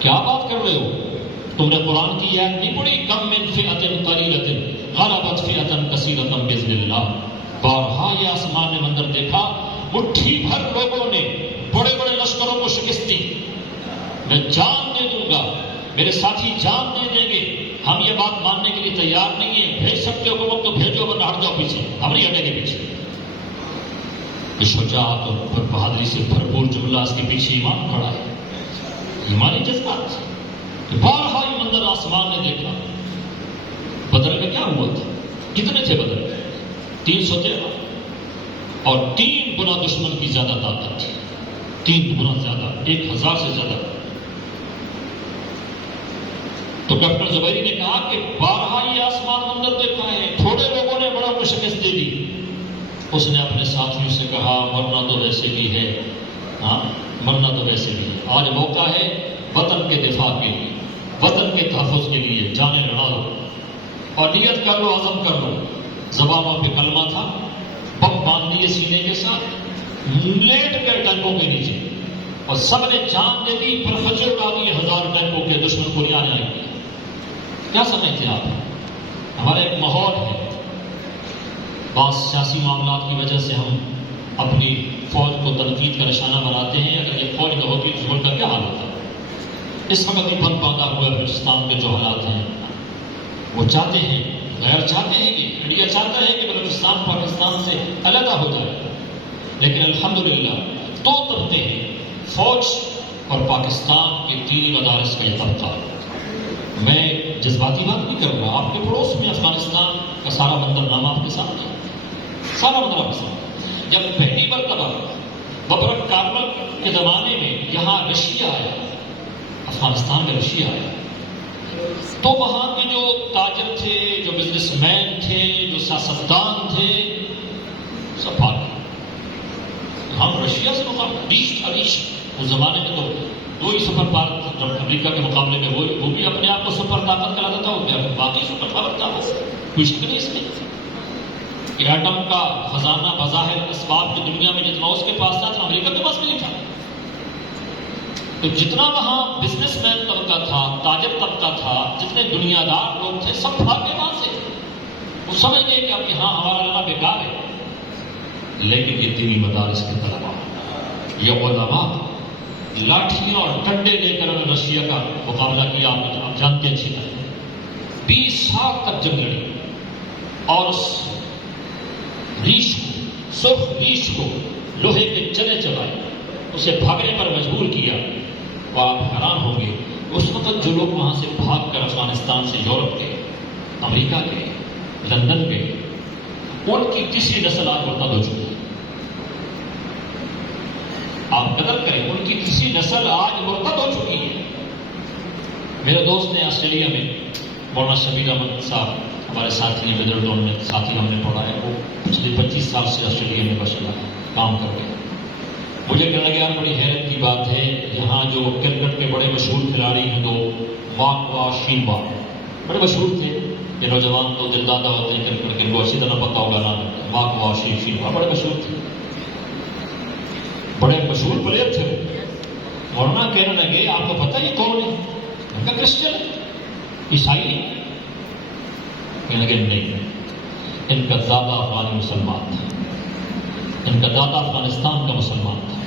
کیا بات کر رہے ہو، تم نے قرآن کی آیت نہیں پڑھی، کم من فئۃ قلیلۃ غلبت فئۃ کثیرۃ باذن اللہ۔ بارہا یہ آسمان نے منظر دیکھا، مٹھی بھر لوگوں نے بڑے بڑے لشکروں کو شکست دی۔ میں جان دے دوں گا، میرے ساتھی جان دے دیں گے، ہم یہ بات ماننے کے لیے تیار نہیں ہیں، بھیج سکتے ہو حکومت تو بھیجو ورنہ ہٹ جاؤ پیچھے، ہم نہیں ہٹیں گے پیچھے۔ شجاعت اور بہادری سے بھرپور جملہ، اس کے پیچھے ایمان کھڑا ہے، ایمانی جذبات کہ بارہا یہ منظر آسمان نے دیکھا۔ بدر میں کیا ہوا تھا؟ کتنے تھے بدر میں؟ 313، اور 3 گنا دشمن کی زیادہ طاقت تھی، 3 گنا زیادہ، 1000 سے زیادہ۔ تو کیپٹن زبیری نے کہا کہ بارہا یہ آسمان منظر دیکھا ہے، تھوڑے لوگوں نے بڑوں کو شکست دے دی۔ اس نے اپنے ساتھیوں سے کہا مرنا تو ویسے بھی ہے، ہاں مرنا تو ویسے بھی ہے، آج موقع ہے وطن کے دفاع کے لیے، وطن کے تحفظ کے لیے جانیں لڑا دو، اور نیت کر لو، عزم کر لو۔ زبانوں پہ کلمہ تھا، بم باندھ دیے سینے کے ساتھ، لیٹ کر ٹینکوں کے نیچے، اور سب نے جان دے دی، پر خچے اڑا دیے 1000 ٹینکوں کے، دشمن کو نہیں آنے لگے۔ کیا سمجھتے آپ؟ ہمارا ایک ماحول ہے، بعض سیاسی معاملات کی وجہ سے ہم اپنی فوج کو تنقید کا نشانہ بناتے ہیں، اگر یہ فوج نہ ہوتی تو ملک کا کیا حال ہوتا؟ اس وقت بھی بند باندھا ہوا بلوچستان کے جو حالات ہیں، وہ چاہتے ہیں، غیر چاہتے ہیں کہ انڈیا چاہتا ہے کہ بلوچستان پاکستان سے علیحدہ ہو جائے، لیکن الحمدللہ 2 طبقے ہیں، فوج اور پاکستان کے دینی مدارس کا یہ طبقہ۔ میں جذباتی بات نہیں کر رہا، آپ کے پڑوس میں افغانستان کا سارا منظرنامہ آپ کے سامنے ہے، سارا منظر آپ کے سامنے۔ جب پہلی مرتبہ ببرک کارمل کے زمانے میں یہاں رشیا آیا، افغانستان میں رشیا آیا، تو وہاں کے جو تاجر تھے، جو بزنس مین تھے، جو سیاستدان تھے، سب بھاگ گئے۔ ہم رشیا سے مقابلہ ریش اس زمانے میں تو 2 ہی سپر پاور امریکہ کے مقابلے میں، وہ بھی اپنے آپ کو سپر طاقت کہلاتا تھا، وہ باقی سپر پاور تھا، وہ کوئی شک نہیں اس میں کہ ایٹم کا خزانہ بظاہر اسباب کی دنیا میں جتنا اس کے پاس تھا امریکہ کے پاس بھی نہیں تھا۔ تو جتنا وہاں بزنس مین طبقہ تھا، تاجر طبقہ تھا، جتنے دنیا دار لوگ تھے، سب بھاگے وہاں سے۔ وہ سمجھ گئے کہ اب یہاں ہمارا رہنا بیکار ہے۔ لیکن یہ دینی مدارس کے طلباء، یہ علماء لاٹھیاں اور ڈنڈے لے کر انہوں نے رشیا کا مقابلہ کیا۔ آپ جانتے اچھی طرح 20 سال تک جنگ لڑی، اور اس ریش کو، سرخ ریش کو لوہے کے چلے چلائے، اسے بھاگنے پر مجبور کیا۔ اور آپ حیران ہوں گے اس وقت جو لوگ وہاں سے بھاگ کر افغانستان سے یورپ گئے، امریکہ گئے، لندن گئے، ان کی تیسری نسل آج مرتد ہو چکی ہے۔ آپ قدر کریں، ان کی تیسری نسل آج مرتد ہو چکی ہے۔ میرے دوست نے آسٹریلیا میں، مولانا شبیر احمد صاحب ہمارے ساتھی ہیں، مڈل ٹاؤن میں ساتھی ہم نے پڑھا ہے، وہ پچھلے 25 سال سے آسٹریلیا میں بشلا کام کر رہے ہیں۔ مجھے کہنے لگا بڑی حیرت کی بات ہے، یہاں جو کرکٹ کے بڑے مشہور کھلاڑی ہیں، 2 ماکوا شیلوا بڑے مشہور تھے، یہ نوجوان تو دل دادا ہوتے ہیں کرکٹ کے، ان کو اچھی طرح پتہ ہوگا نام، ماکوا شیلوا بڑے مشہور تھے، بڑے مشہور پلیئر تھے۔ مولانا کہنے لگے آپ کو پتہ یہ کون ہے؟ ان کا کرسچن عیسائی ہے؟ کہنے لگے نہیں، ان کا دادا افغانی مسلمان تھا، ان کا دادا افغانستان کا مسلمان تھا،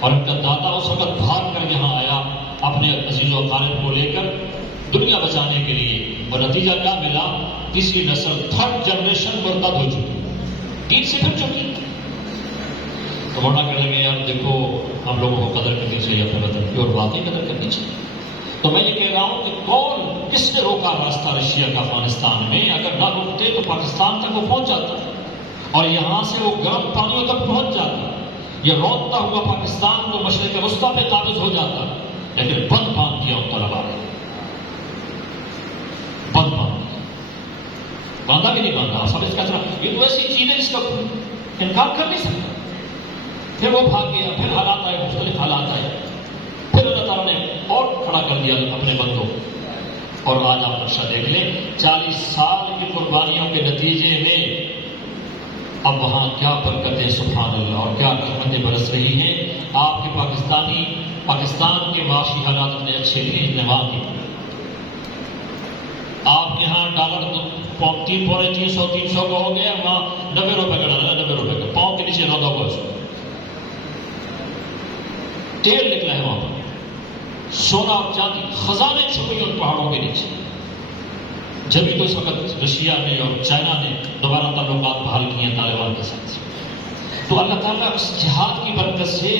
اور ان کا دادا اس وقت بھاگ کر یہاں آیا اپنے عزیز و اقارب کو لے کر دنیا بچانے کے لیے، اور نتیجہ کیا ملا؟ تیسری نسل، 3rd جنریشن مرتد ہو چکی، 3 سے پھر چکی۔ تو مولانا کہنے لگے یار دیکھو ہم لوگوں کو قدر کرنی چاہیے اپنے وطن کی، اور واقعی قدر کرنی چاہیے۔ تو میں یہ کہہ رہا ہوں کہ کس نے روکا راستہ رشیا کا افغانستان میں؟ اگر نہ روکتے تو پاکستان تک وہ پہنچ جاتا، اور یہاں سے وہ گرم پانیوں تک پہنچ جاتا، یہ روکتا ہوا پاکستان کو مشرق وسطیٰ پہ قابض ہو جاتا۔ لیکن بند باندھ دیا ان طلباء نے، بند باندھا کہ نہیں باندھا؟ آپ سب اس کا یہ تو ایسی چیز ہے جس کا انکار کر نہیں سکتا۔ پھر وہ بھاگ گیا، پھر حالات آئے، مختلف حالات آئے، پھر اللہ تعالیٰ نے اور کھڑا کر دیا اپنے بندوں۔ اور آج آپ نقشہ دیکھ لیں، 40 سال کی قربانیوں کے نتیجے میں اب وہاں کیا برکتیں سبحان اللہ اور کیا رحمتیں برس رہی ہیں۔ آپ کے پاکستان کے معاشی حالات اتنے اچھے نہیں اتنے وہاں کی۔ آپ کے ہاں ڈالر 300 کا ہو گیا، وہاں 90 روپے کا ڈالر، 90 روپے کا، پاؤں کے نیچے رودا ہوا، تیل نکلا ہے وہاں پر، سونا اور چاندی خزانے چھپے ان پہاڑوں کے نیچے۔ جبھی تو اس وقت رشیا نے اور چائنا نے دوبارہ تعلقات بحال کیے ہیں طالبان کے ساتھ۔ تو اللہ تعالیٰ اس جہاد کی برکت سے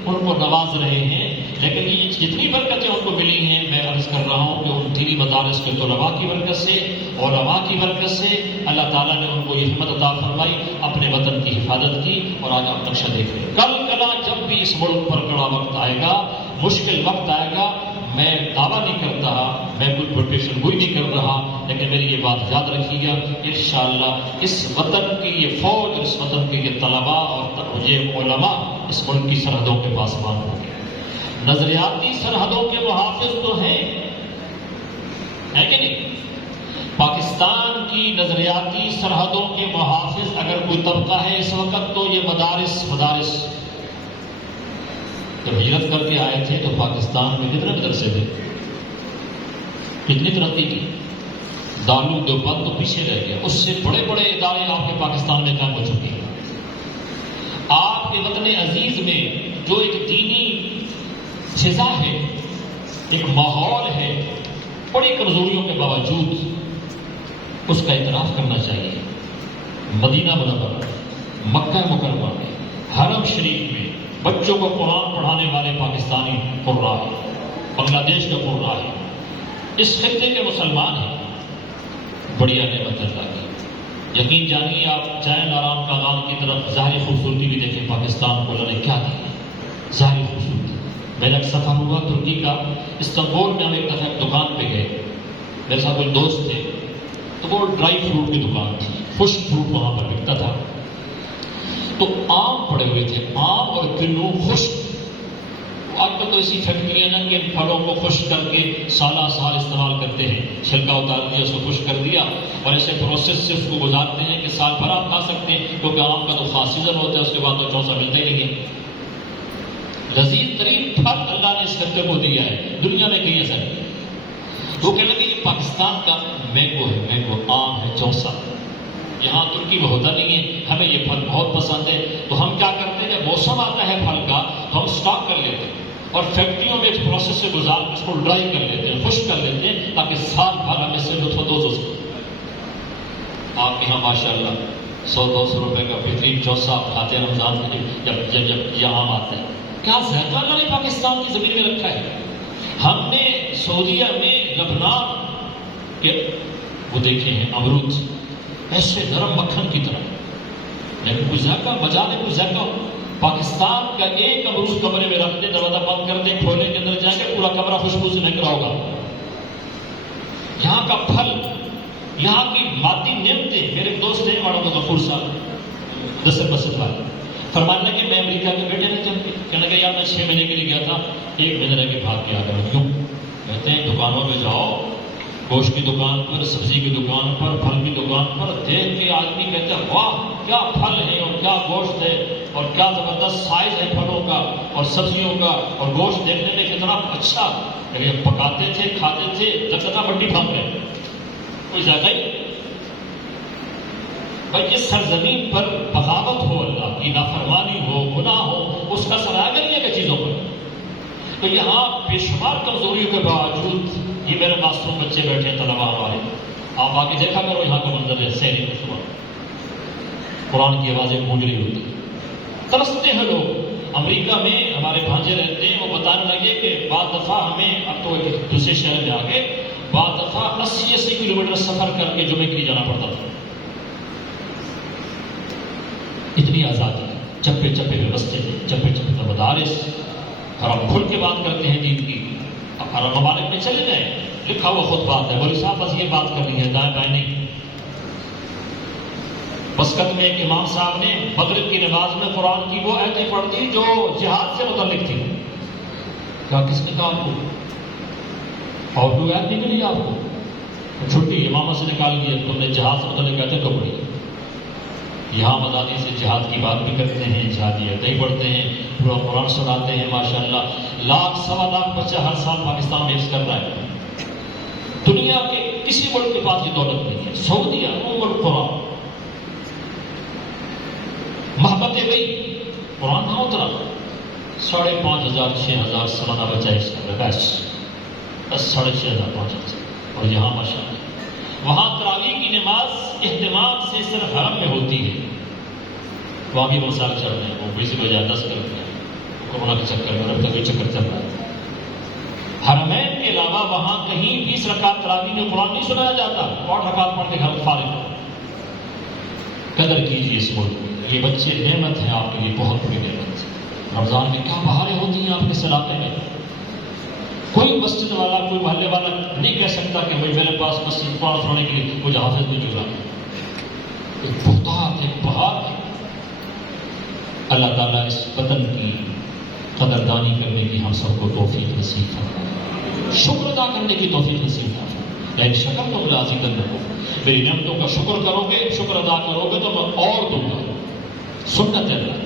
ان کو نواز رہے ہیں. لیکن یہ جتنی برکتیں ان کو ملی ہیں میں عرض کر رہا ہوں کہ ان دینی مدارس کے طلباء کی برکت سے، علماء کی برکت سے اللہ تعالیٰ نے ان کو یہ ہمت عطا فرمائی، اپنے وطن کی حفاظت کی. اور آج آپ نقشہ دیکھ رہے ہیں، کل کلا جب بھی اس ملک پر کڑا وقت آئے گا، مشکل وقت آئے گا، میں دعویٰ نہیں کرتا، میں کوئی پروٹیکشن گوئی نہیں کر رہا، لیکن میری یہ بات یاد رکھیے گا، انشاءاللہ اس وطن کی یہ فوج اور اس وطن کے یہ طلباء اور یہ علماء اس ملک کی سرحدوں کے پاسبان ہوں گے. نظریاتی سرحدوں کے محافظ تو ہیں، ہے کہ نہیں؟ پاکستان کی نظریاتی سرحدوں کے محافظ اگر کوئی طبقہ ہے اس وقت تو یہ مدارس جب ہجرت کر کے آئے تھے تو پاکستان میں کتنے مدرسے تھے، کتنی ترقی کی. دارالعلوم دیوبند تو پیچھے رہ گیا، اس سے بڑے بڑے ادارے آپ کے پاکستان میں قائم ہو چکے ہیں. آپ کے وطن عزیز میں جو ایک دینی فضا ہے، ایک ماحول ہے، بڑی کمزوریوں کے باوجود اس کا اعتراف کرنا چاہیے. مدینہ منورہ، مکہ مکرمہ میں، حرم شریف میں بچوں کو قرآن پڑھانے والے پاکستانی قراء ہیں، بنگلہ دیش کے قراء ہیں، اس خطے کے مسلمان ہیں. بڑھیا نعمت اللہ کی. یقین جانیے آپ جائیں ناران کاغان کی طرف، ظاہری خوبصورتی بھی دیکھیں پاکستان کو اللہ نے کیا دی، ظاہری خوبصورتی. میرا ایک سفر ہوا ترکی کا، استنبول میں ہم ایک دفعہ ایک دکان پہ گئے، میرے ساتھ کوئی دوست تھے، تو وہ ڈرائی فروٹ کی دکان تھی، خشک فروٹ وہاں پر بکتا تھا. تو آم پڑے ہوئے تھے، آم اور کنو خشک. آج کل تو ایسی فیکٹریاں نا کہ پھلوں کو خشک کر کے سالہ سال استعمال کرتے ہیں، چھلکا اتار دیا، اس کو خشک کر دیا اور ایسے پروسیس سے اس کو گزارتے ہیں کہ سال بھر آپ کھا سکتے ہیں، کیونکہ آم کا تو خاص سیزن ہوتا ہے، اس کے بعد تو چوسا ملتا ہی نہیں ہے. لذیذ ترین پھل اللہ نے اس خطے کو دیا ہے، دنیا میں کہیں ایسا نہیں. وہ کہنے لگے یہ پاکستان کا مینگو ہے، مینگو آم ہے، چوسا. یہاں ترکی میں ہوتا نہیں ہے، ہمیں یہ پھل بہت پسند ہے. تو ہم کیا کرتے ہیں، جب موسم آتا ہے پھل کا تو ہم اسٹاک کر لیتے ہیں اور فیکٹریوں میں اس پروسیس سے گزار اس کو ڈرائی کر لیتے ہیں، خشک کر لیتے ہیں، تاکہ سال بھر ہم اس سے لطف اندوز ہو سکیں. آپ یہاں ماشاء اللہ 100-200 روپے کا بہترین چوسا کھاتے ہیں رمضان میں، جب یہ آم آتے ہیں. کیا ذائقہ اللہ نے پاکستان کی زمین میں رکھا ہے. ہم نے سعودیہ میں لبنان کے وہ دیکھے ہیں امرود، ایسے نرم مکھن کی طرح، لیکن کوئی ذائقہ بجا دے، کوئی ذائقہ ہو. پاکستان کا ایک امرود کمرے میں رکھ دیں، دروازہ بند کر دیں، کھولنے کے اندر جائیں گے، پورا کمرہ خوشبو سے مہک رہا ہوگا. یہاں کا پھل، یہاں کی مادی نعمتیں. میرے ایک دوست ہیں بڑا غفور صاحب، دسر مسجد والے، فرمانے لگے میں امریکہ کے بیٹے نے چل کے کہنے لگے یار میں 6 مہینے کے لیے گیا تھا، 1 مہینے رہ کے بھاگ کے آ گیا. کیوں؟ کہتے ہیں دکانوں پہ جاؤ، گوشت کی دکان پر، سبزی کی دکان پر، پھل کی دکان پر دیکھ کے آدمی کہتے ہیں واہ کیا پھل ہے اور کیا گوشت ہے اور کیا زبردست سائز ہے پھلوں کا اور سبزیوں کا، اور گوشت دیکھنے میں کتنا اچھا. پکاتے تھے، کھاتے تھے، لگتا منڈی پھنس گئے، کوئی ذائقہ ہی. بھائی جس سرزمین پر بغاوت ہو، اللہ کی نافرمانی ہو، گناہ ہو، اس کا سراغ نہیں ہے کہ چیزوں پر. تو یہاں بے شمار کمزوریوں کے باوجود یہ میرے معصوم بچے بیٹھے ہیں، طلباء ہمارے. آپ آ کے دیکھا کرو یہاں کا منظر ہے، سحری کا صبح قرآن کی آوازیں گونج رہی ہوتی، ترستے ہیں لوگ. امریکہ میں ہمارے بھانجے رہتے ہیں، وہ بتانے لگے کہ بعض دفعہ ہمیں، اب تو ایک دوسرے شہر میں آ گئے، بعض دفعہ 80 کلومیٹر سفر کر کے جمعے کے لیے جانا پڑتا تھا. اتنی آزادی، چپے چپے پہ مسجد ہے، چپے چپے پہ مدارس، اور ہم کھل کے بات کرتے ہیں دین کی. اب عرب ممالک میں چلے جائیں، لکھا ہوا خود بات ہے، مولوی صاحب بس یہ بات کرنی ہے، دائیں بائیں نہیں. مسقط میں ایک امام صاحب نے مغرب کی نماز میں قرآن کی وہ آیتیں پڑھ دی جو جہاد سے متعلق تھی. کیا کس نے کہا آپ کو؟ اور کوئی آیت نہیں ملی آپ کو؟ چھٹی امامہ سے نکال دیا، تم نے جہاد سے متعلق آیتیں تو پڑھی. یہاں مدانی سے جہاد کی بات بھی کرتے ہیں، جہادی آیتیں پڑھتے ہیں، پورا قرآن سناتے ہیں. ماشاءاللہ 1,00,000-1.25 بچہ ہر سال پاکستان میں حفظ کر رہا ہے. دنیا کے کسی ملک کے پاس یہ دولت نہیں ہے. سعودیہ ام القرآن، محبت گئی، قرآن کہاں اترا؟ 5,500-6,000 سالانہ بچہ اس کا بس 6,500-5,000. اور یہاں ماشاءاللہ وہاں تراویح کی نماز اہتمام سے صرف حرم میں ہوتی ہے. وہاں بھی مسائل چل رہے ہیں، وہ بزی ہو جائے 10 کرتے ہیں کورونا کے چکر میں، اور اب تک بھی چکر چل رہا ہے۔ حرمین کے علاوہ وہاں کہیں 20 رکعت تراویح میں قرآن نہیں سنایا جاتا، 8 رکعت پڑھ کے گھر میں فارغ ہو۔ قدر کیجیے اس ملک میں، یہ بچے نعمت ہے آپ کے لیے، بہت بڑی نعمت ہے۔ رمضان میں کیا بہاریں ہوتی ہیں آپ کے اس علاقے میں، کوئی مسجد والا، کوئی محلے والا نہیں کہہ سکتا کہ بھائی میرے پاس مسجد قرآن سننے کے لیے مجھے حافظ نہیں مل رہا۔ ایک بہتات، ایک بہار ہے۔ اللہ تعالیٰ اس وطن کی قدردانی کرنے کی ہم سب کو توفیق نصیب فرمائے، شکر ادا کرنے کی توفیق نصیب فرمائے۔ لیکن شکر تو لازماً میری نعمتوں کا شکر کرو گے، شکر ادا کرو گے تو میں اور دوں گا، سنت ہے اللہ۔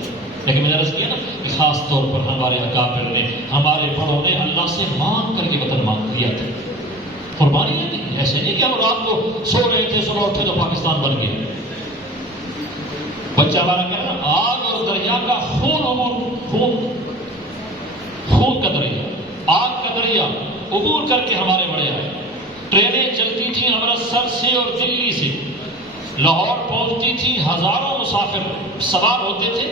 لیکن میں نے عرض کیا نا کہ خاص طور پر ہمارے اکابر نے، ہمارے بڑوں نے اللہ سے مانگ کر کے وطن مانگ دیا تھا، قربانی نہیں دی۔ ایسے نہیں کہ ہم رات کو سو رہے تھے، صبح اٹھے تو پاکستان بن گیا۔ بچہ ہمارا کہنا آگ اور دریا کا خون کا دریا، آگ کا دریا عبور کر کے ہمارے بڑے آئے۔ ٹرینیں چلتی تھیں امرتسر سے اور دلی سے، لاہور پہنچتی تھی، ہزاروں مسافر سوار ہوتے تھے،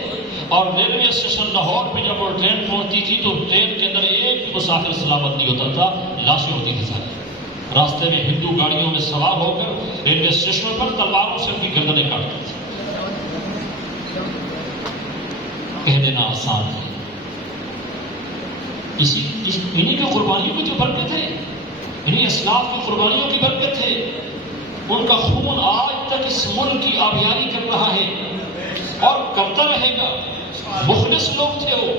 اور ریلوے اسٹیشن لاہور پہ جب وہ ٹرین پہنچتی تھی تو ٹرین کے اندر ایک مسافر سلامت نہیں ہوتا تھا، لاشیں ہوتی تھی ساری۔ راستے میں ہندو گاڑیوں میں سوار ہو کر ریلوے اسٹیشن پر تلواروں سے ان کی گردنیں کاٹتی تھی۔ کہہ دینا آسان ہے، انہی کی قربانیوں کی جو برکت ہے، انہی اسلاف کی قربانیوں کی برکت ہے۔ ان کا خون آج تک اس ملک کی آبیاری کر رہا ہے اور کرتا رہے گا۔ مخلص لوگ تھے، وہ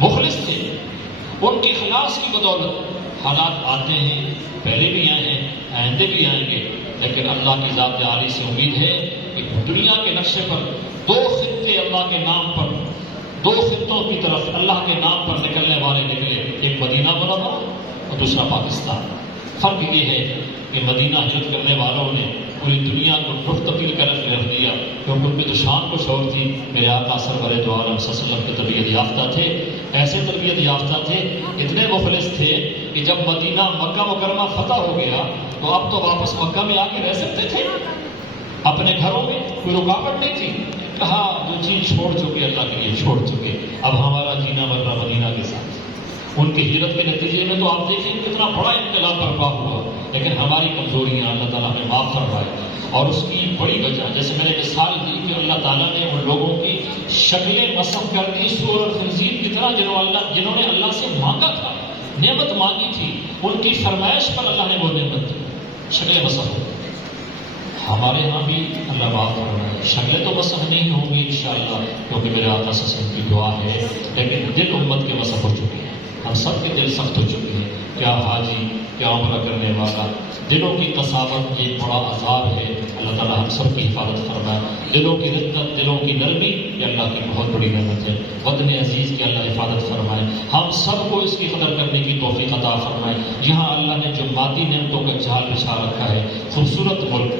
مخلص تھے، ان کے اخلاص کی بدولت حالات آتے ہیں، پہلے بھی آئے ہیں، آئندے بھی آئیں گے، لیکن اللہ کی ذات عالی سے امید ہے کہ دنیا کے نقشے پر 2 خطے اللہ کے نام پر، 2 خطوں کی طرف اللہ کے نام پر نکلنے والے نکلے، ایک مدینہ منورہ اور دوسرا پاکستان۔ فرق یہ ہے کہ مدینہ ہجرت کرنے والوں نے پوری دنیا کو رخ تبدیل کر رکھ دیا، کیونکہ ان کی تو شان کچھ اور تھی۔ میرے آقا سرور دو عالم صلی اللہ علیہ وسلم کی تربیت یافتہ تھے، ایسے تربیت یافتہ تھے، اتنے مخلص تھے کہ جب مدینہ مکہ مکرمہ فتح ہو گیا تو اب تو واپس مکہ میں آ کے رہ سکتے تھے، اپنے گھروں میں کوئی رکاوٹ نہیں تھی۔ کہا جو چیز چھوڑ چکے اللہ کے لیے چھوڑ چکے، اب ہمارا جینا مرنا مدینہ کے ساتھ۔ ان کی ہجرت کے نتیجے میں تو آپ دیکھیں کتنا بڑا انقلاب برپا ہوا، لیکن ہماری کمزوریاں اللہ تعالیٰ ہمیں معاف کروائے، اور اس کی بڑی وجہ جیسے میں نے مثال دی کہ اللہ تعالیٰ نے ان لوگوں کی شکلیں مسخ کر دی سور اور خنزیر کی طرح، جنہوں نے اللہ سے مانگا تھا، نعمت مانگی تھی، ان کی فرمائش پر اللہ نے وہ نعمت دی، شکلیں مسخ ہو۔ ہمارے ہاں بھی اللہ معاف فرمائے، شکلیں تو مسخ نہیں ہوں گی انشاءاللہ، کیونکہ میرے آقا صلی اللہ علیہ وسلم کی دعا ہے، لیکن دل امت کے مسخ ہو چکے ہیں، ہم سب کے دل سخت ہو چکے ہیں۔ کیا حاجی، کیا عمرہ کرنے والا، دلوں کی قساوت یہ بڑا عذاب ہے۔ اللہ تعالیٰ ہم سب کی حفاظت فرمائے، دلوں کی رقت، دلوں کی نرمی یہ اللہ کی بہت بڑی نعمت ہے۔ وطن عزیز کی اللہ حفاظت فرمائے، ہم سب کو اس کی قدر کرنے کی توفیق عطا فرمائے۔ یہاں اللہ نے جو مادی نعمتوں کا جال بچھا رکھا ہے، خوبصورت ملک،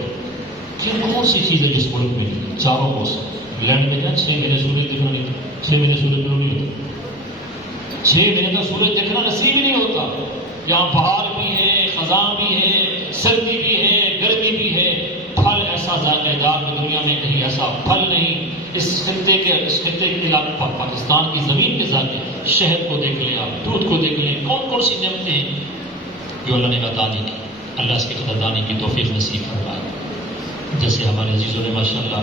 یہ کون سی چیز ہے جس ملک میں چاروں کو انگلینڈ میں کیا 6 مہینے سورج دیکھنا نہیں تھا، 6 مہینے سورج دیکھنا نہیں ہوتا، 6 مہینے کا سورج دیکھنا نصیب ہی نہیں ہوتا۔ یہاں بہار بھی ہے، خزاں بھی ہے، سردی بھی ہے، گرمی بھی ہے، پھل ایسا ذائقہ دار میں دنیا میں کہیں ایسا پھل نہیں۔ اس خطے کے علاقے پاکستان کی زمین کے ذائقے، شہد کو دیکھ لیں آپ، دودھ کو دیکھ لیں، کون کون سی نعمتیں ہیں جو اللہ نے بتا دی۔ اللہ اس کی قدردانی کی توفیق نصیب فرمائے۔ جیسے ہمارے عزیزوں نے ماشاءاللہ